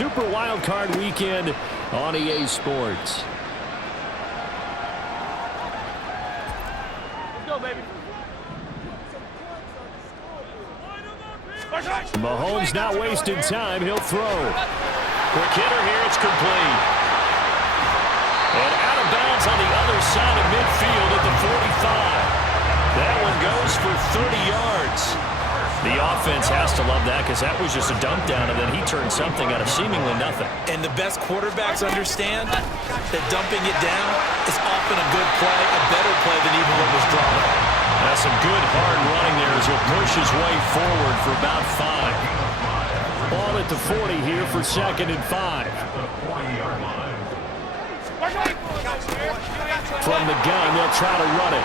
Super Wild Card Weekend on EA Sports. Let's go, baby. Mahomes not wasting time. He'll throw. Quick hitter here. It's complete. And out of bounds on the other side of midfield at the 45. That one goes for 30 yards. The offense has to love that because that was just a dump down, and then he turned something out of seemingly nothing. And the best quarterbacks understand that dumping it down is often a good play, a better play than even what was drawn up. That's some good hard running there as he'll push his way forward for about 5. Ball at the 40 here for 2nd and 5. From the gun, they'll try to run it.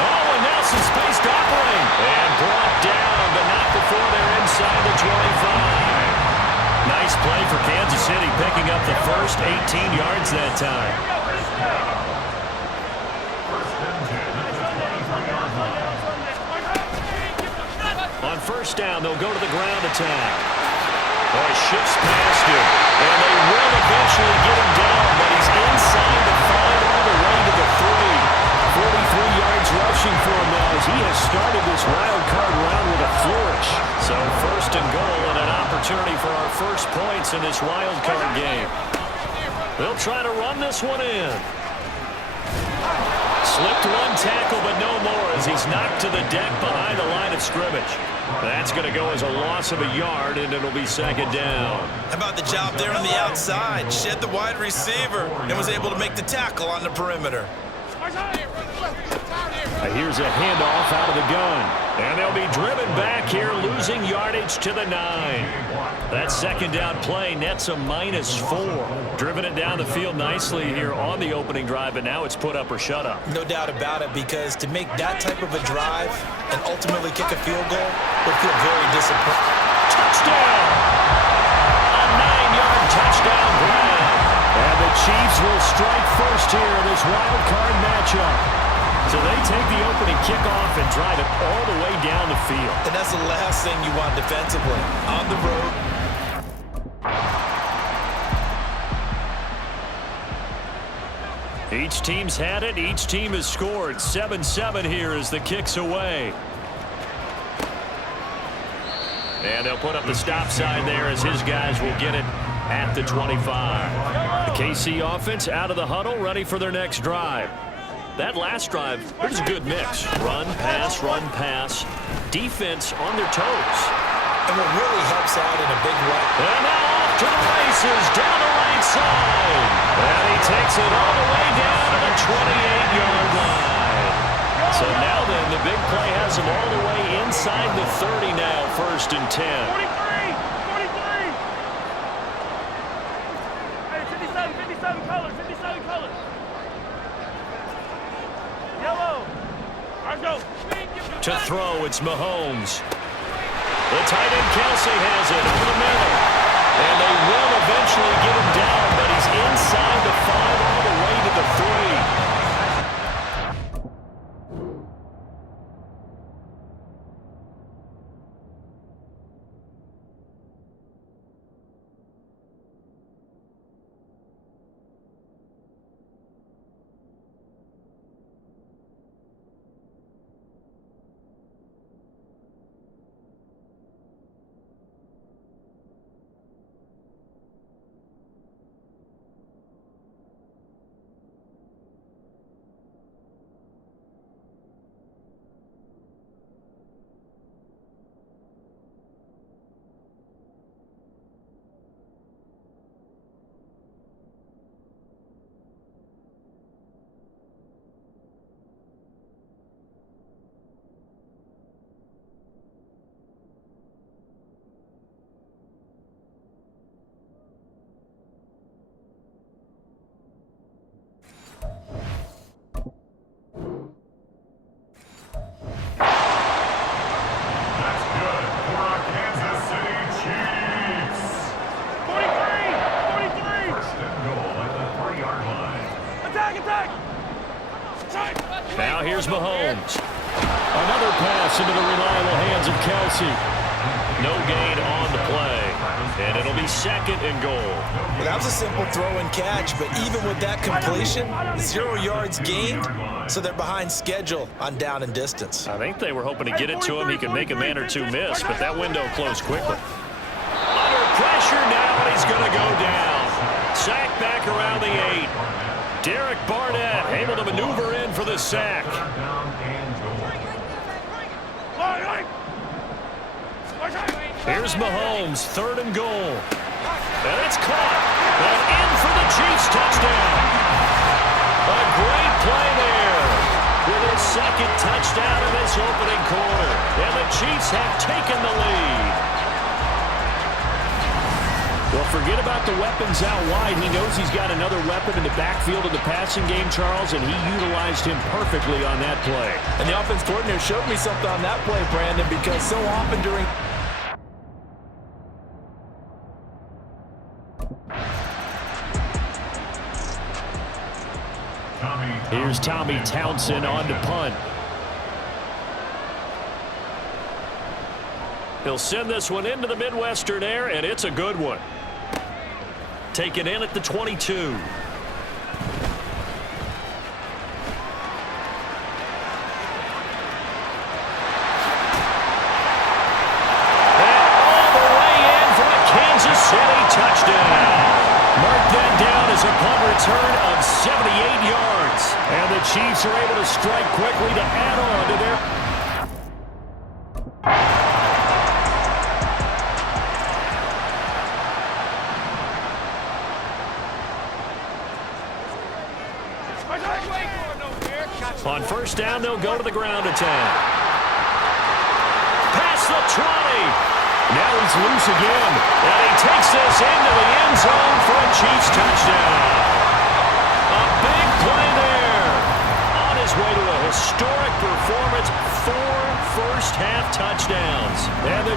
Oh, and now some space to operate. And brought down, but not before they're inside the 25. Nice play for Kansas City, picking up the first 18 yards that time. On first down, they'll go to the ground attack. Oh, he shifts past him. And they will eventually get him down, but he's inside the 5 all the way to the 3. 43 yards rushing for him now as he has started this wild card round with a flourish. So 1st and goal and an opportunity for our first points in this wild card game. They'll try to run this one in. Slipped one tackle, but no more as he's knocked to the deck behind the line of scrimmage. That's going to go as a loss of a yard, and it'll be 2nd down. How about the job there on the outside? Shed the wide receiver and was able to make the tackle on the perimeter. Here's a handoff out of the gun. And they'll be driven back here, losing yardage to the 9. That 2nd down play nets a -4. Driven it down the field nicely here on the opening drive, but now it's put up or shut up. No doubt about it, because to make that type of a drive and ultimately kick a field goal would feel very disappointing. Touchdown! A 9-yard touchdown grab. And the Chiefs will strike first here in this wild card matchup. So they take the opening kickoff and drive it all the way down the field. And that's the last thing you want defensively. On the road. Each team's had it. Each team has scored. 7-7 here as the kick's away. And they'll put up the stop sign there as his guys will get it at the 25. The KC offense out of the huddle, ready for their next drive. That last drive, there's a good mix. Run, pass. Defense on their toes. And what really helps out in a big way. And now off to the races, down the right side. And he takes it all the way down to the 28-yard line. So now then, the big play has him all the way inside the 30 now, 1st and 10. 43! Hey, 57 colors, 57 colors. Yellow. Let's go. To throw, it's Mahomes. The tight end Kelsey has it over the middle. And they will eventually get him down, but he's inside the 5 all the way to the 3. Now here's Mahomes. Another pass into the reliable hands of Kelsey. No gain on the play. And it'll be second and goal. Well, that was a simple throw and catch, but even with that completion, 0 yards gained, so they're behind schedule on down and distance. I think they were hoping to get it to him. He could make a man or two miss, but that window closed quickly. Under pressure now, and he's going to go down. Sack back around the 8. Derek Barnett able to maneuver in for the sack. Here's Mahomes, third and goal. And it's caught. And in for the Chiefs touchdown. A great play there with his second touchdown in this opening quarter. And the Chiefs have taken the lead. Well, forget about the weapons out wide. He knows he's got another weapon in the backfield of the passing game, Charles, and he utilized him perfectly on that play. And the offense coordinator showed me something on that play, Brandon, because so often during... Here's Tommy Townsend on to punt. He'll send this one into the Midwestern air, and it's a good one. Taken in at the 22. And all the way in for a Kansas City touchdown. Mark that down as a punt return of 78 yards. And the Chiefs are able to strike quickly to add on to their... On first down, they'll go to the ground attack. Past the 20. Now he's loose again. And he takes this into the end zone for a Chiefs touchdown. A big play there. On his way to a historic performance, 4 first-half touchdowns. And the...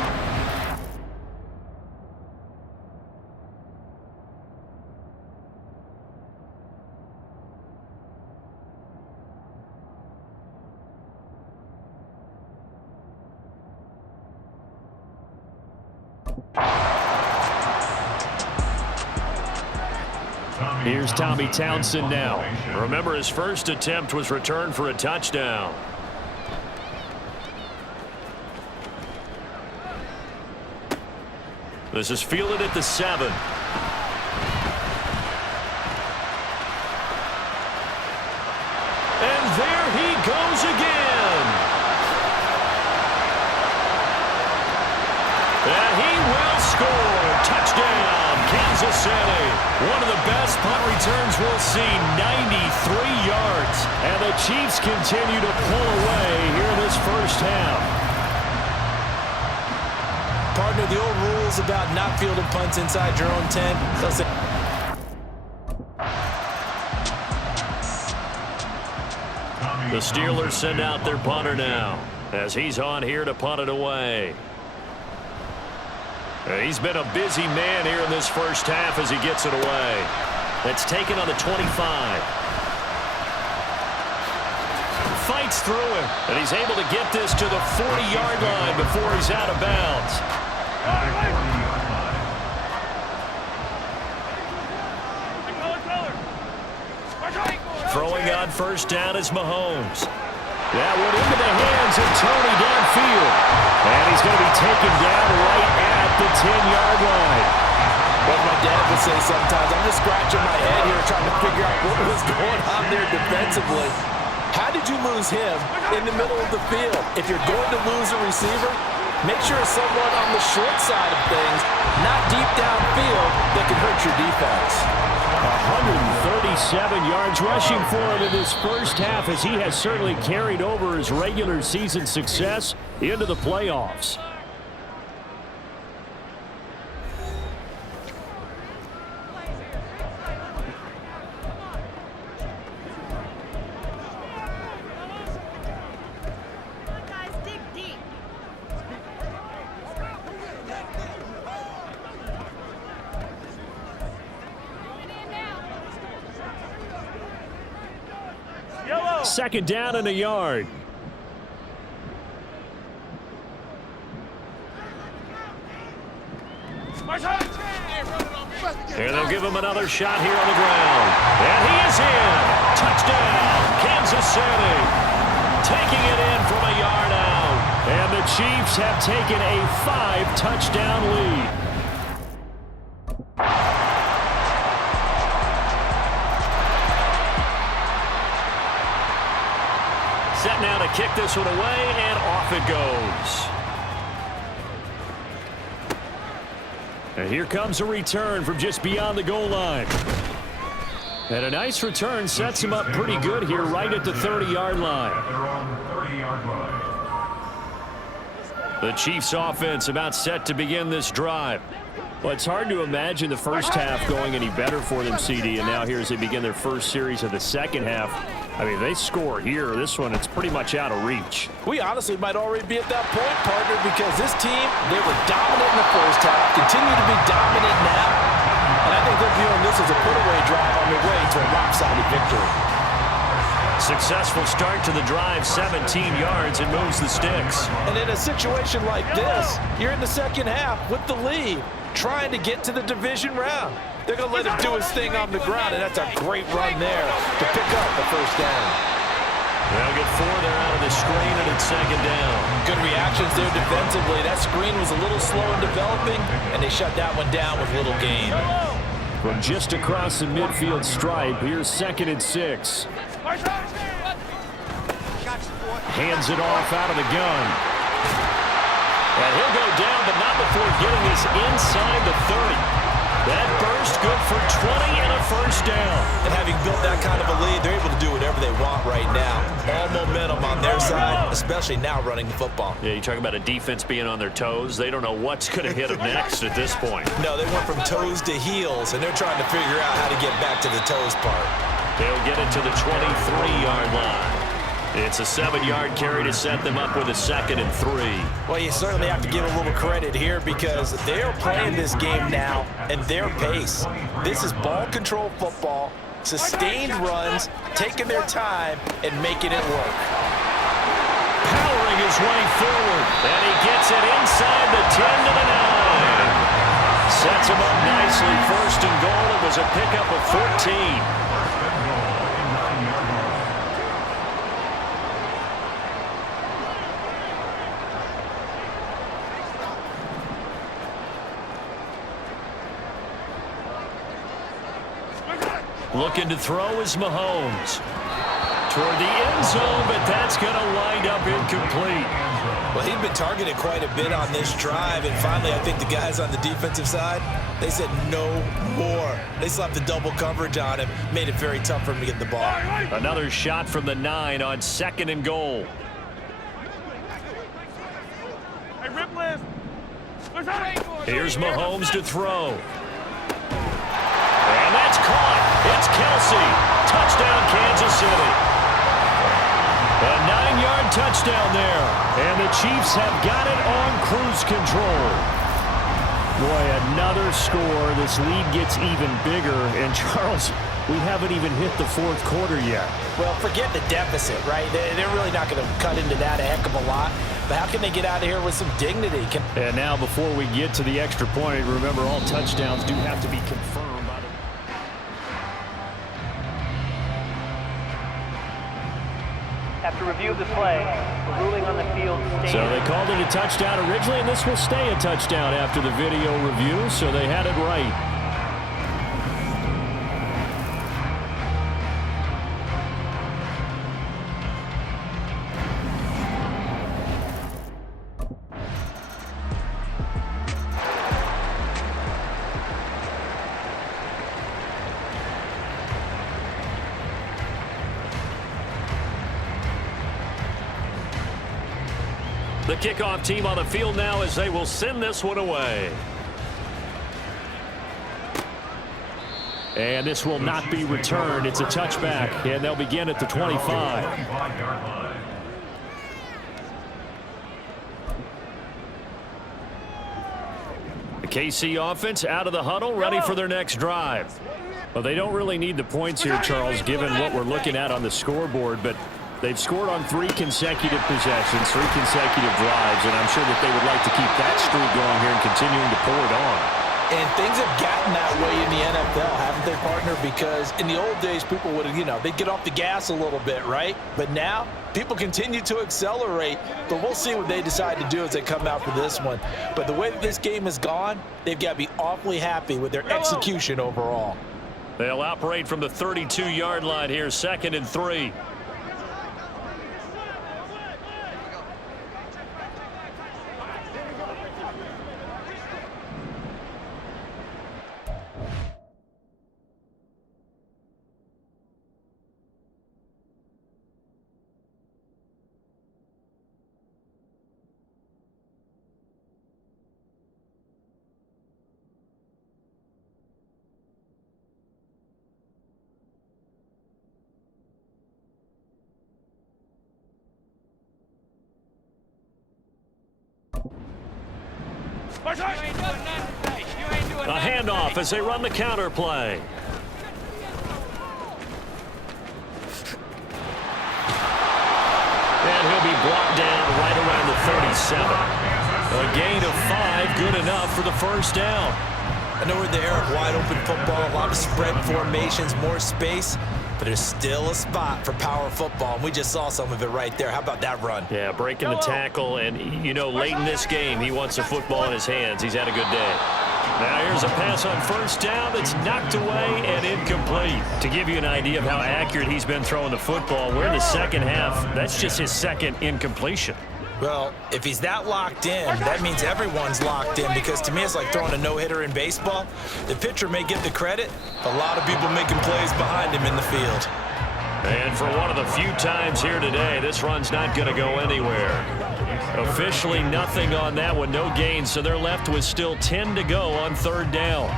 Here's Tommy Townsend now. Remember, his first attempt was returned for a touchdown. This is fielded at the 7. And there he goes again. And he will score. Touchdown, Kansas City. One of the best punt returns we'll see, 93 yards. And the Chiefs continue to pull away here in this first half. Partner, the old rules about not fielding punts inside your own 10. The Steelers send out their punter now as he's on here to punt it away. He's been a busy man here in this first half as he gets it away. It's taken on the 25. Fights through him, and he's able to get this to the 40-yard line before he's out of bounds. Throwing on first down is Mahomes. That one into the hands of Tony downfield. And he's going to be taken down right at the 10-yard line. What my dad would say sometimes, I'm just scratching my head here trying to figure out what was going on there defensively. How did you lose him in the middle of the field? If you're going to lose a receiver, make sure it's someone on the short side of things, not deep downfield, that can hurt your defense. 137 yards rushing for him in this first half as he has certainly carried over his regular season success into the playoffs. Second down and a yard. And they'll give him another shot here on the ground. And he is in. Touchdown, Kansas City. Taking it in from a yard out. And the Chiefs have taken a 5-touchdown lead. Set now to kick this one away, and off it goes. And here comes a return from just beyond the goal line. And a nice return sets him up pretty good here right at the 30-yard line. The Chiefs offense about set to begin this drive. Well, it's hard to imagine the first half going any better for them, CD, and now here as they begin their first series of the second half. I mean, they score here. This one, it's pretty much out of reach. We honestly might already be at that point, partner, because this team, they were dominant in the first half, continue to be dominant now, and I think they're viewing this as a put-away drive on their way to a lopsided victory. Successful start to the drive, 17 yards, and moves the sticks. And in a situation like this, you're in the second half with the lead, trying to get to the division round. They're going to let him do his thing on the ground, and that's a great run there to pick up the first down. They'll get 4 there out of the screen, and it's second down. Good reactions there defensively. That screen was a little slow in developing, and they shut that one down with little gain. From just across the midfield stripe, here's 2nd and 6. Hands it off out of the gun. And he'll go down, but not before getting this inside the 30. That burst good for 20 and a first down. And having built that kind of a lead, they're able to do whatever they want right now. All momentum on their side, especially now running the football. Yeah, you talk about a defense being on their toes. They don't know what's going to hit them next at this point. No, they went from toes to heels, and they're trying to figure out how to get back to the toes part. They'll get it to the 23-yard line. It's a 7-yard carry to set them up with a 2nd and 3. Well, you certainly have to give a little credit here because they're playing this game now at their pace. This is ball control football, sustained runs, taking their time, and making it work. Powering his way forward, and he gets it inside the 10 to the 9. Sets him up nicely, 1st and goal. It was a pickup of 14. Looking to throw is Mahomes. Toward the end zone, but that's going to wind up incomplete. Well, he'd been targeted quite a bit on this drive, and finally I think the guys on the defensive side, they said no more. They slapped the double coverage on him, made it very tough for him to get the ball. Another shot from the 9 on 2nd and goal. Hey, rip list. Here's Mahomes to throw. And that's caught. It's Kelsey. Touchdown, Kansas City. A 9-yard touchdown there. And the Chiefs have got it on cruise control. Boy, another score. This lead gets even bigger. And, Charles, we haven't even hit the 4th quarter yet. Well, forget the deficit, right? They're really not going to cut into that a heck of a lot. But how can they get out of here with some dignity? And now, before we get to the extra point, remember all touchdowns do have to be confirmed. After review of the play, the ruling on the field stands. So they called it a touchdown originally, and this will stay a touchdown after the video review, so they had it right. The kickoff team on the field now as they will send this one away. And this will not be returned. It's a touchback, and they'll begin at the 25. The KC offense out of the huddle, ready for their next drive. Well, they don't really need the points here, Charles, given what we're looking at on the scoreboard, but they've scored on 3 consecutive possessions, 3 consecutive drives, and I'm sure that they would like to keep that streak going here and continuing to pour it on. And things have gotten that way in the tell, haven't they, partner? Because in the old days, people would have, they'd get off the gas a little bit, right? But now, people continue to accelerate. But we'll see what they decide to do as they come out for this one. But the way that this game has gone, they've got to be awfully happy with their execution overall. They'll operate from the 32-yard line here, 2nd and 3. A handoff as they run the counter play. And he'll be brought down right around the 37. A gain of 5, good enough for the first down. I know we're in the era of wide open football, a lot of spread formations, more space, but there's still a spot for power football, and we just saw some of it right there. How about that run? Yeah, breaking the tackle, and, late in this game, he wants the football in his hands. He's had a good day. Now here's a pass on first down that's knocked away and incomplete. To give you an idea of how accurate he's been throwing the football, we're in the second half. That's just his second incompletion. Well, if he's that locked in, that means everyone's locked in, because to me it's like throwing a no-hitter in baseball. The pitcher may get the credit, a lot of people making plays behind him in the field. And for one of the few times here today, this run's not going to go anywhere. Officially nothing on that one, no gain, so they're left with still 10 to go on 3rd down.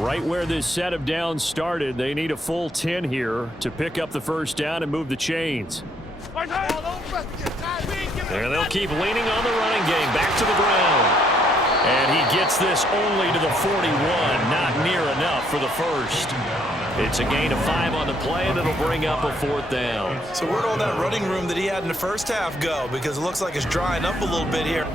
Right where this set of downs started, they need a full 10 here to pick up the first down and move the chains. And they'll keep leaning on the running game, back to the ground. And he gets this only to the 41, not near enough for the first. It's a gain of 5 on the play, and it'll bring up a 4th down. So where'd all that running room that he had in the first half go? Because it looks like it's drying up a little bit here.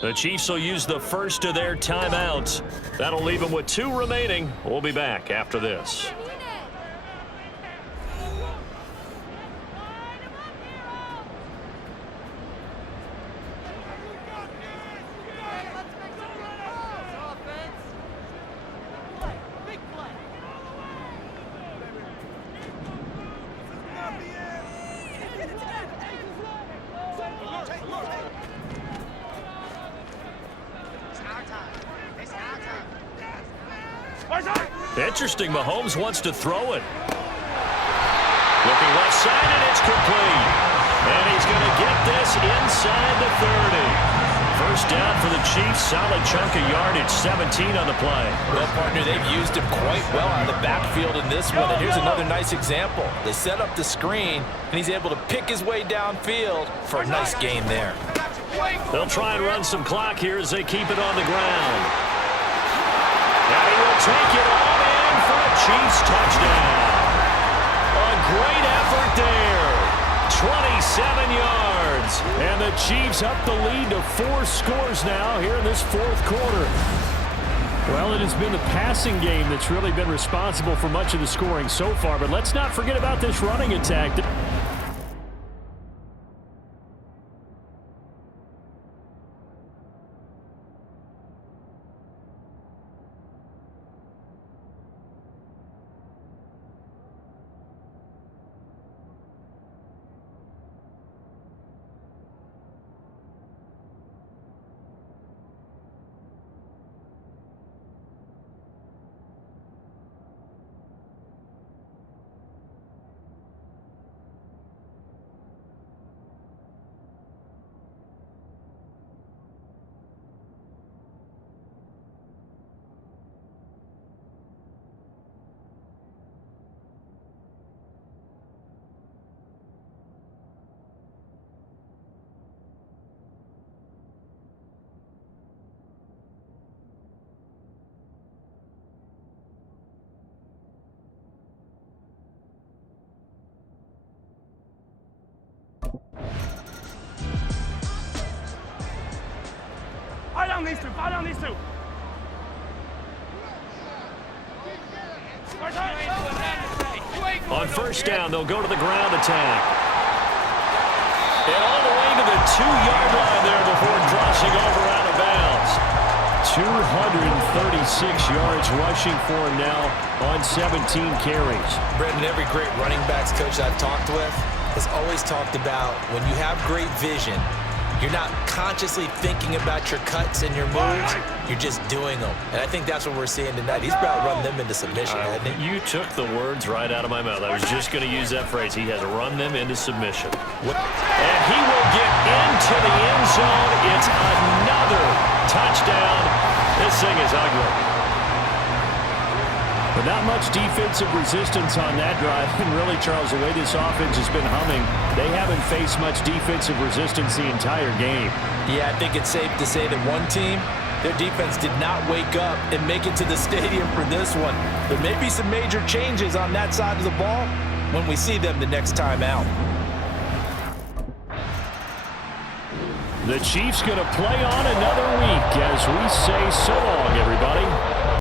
The Chiefs will use the first of their timeouts. That'll leave them with 2 remaining. We'll be back after this. Interesting, Mahomes wants to throw it. Looking left side, and it's complete. And he's going to get this inside the 30. First down for the Chiefs, solid chunk of yardage, 17 on the play. Well, partner, they've used him quite well out of the backfield in this one. And here's another nice example. They set up the screen, and he's able to pick his way downfield for a nice gain there. They'll try and run some clock here as they keep it on the ground. And he will take it all in for a Chiefs touchdown. A great effort there. 27 yards. And the Chiefs up the lead to 4 scores now here in this 4th quarter. Well, it has been the passing game that's really been responsible for much of the scoring so far. But let's not forget about this running attack. down these two. Foul down these two. On first down, they'll go to the ground attack. And all the way to the 2-yard line there before crossing over out of bounds. 236 yards rushing for him now on 17 carries. Brendan, every great running backs coach I've talked with has always talked about when you have great vision, you're not consciously thinking about your cuts and your moves. You're just doing them. And I think that's what we're seeing tonight. He's about to run them into submission, hasn't he? You took the words right out of my mouth. I was just going to use that phrase. He has run them into submission. And he will get into the end zone. It's another touchdown. This thing is ugly. But not much defensive resistance on that drive. And really, Charles, the way this offense has been humming, they haven't faced much defensive resistance the entire game. Yeah, I think it's safe to say that one team, their defense did not wake up and make it to the stadium for this one. There may be some major changes on that side of the ball when we see them the next time out. The Chiefs going to play on another week as we say so long, everybody.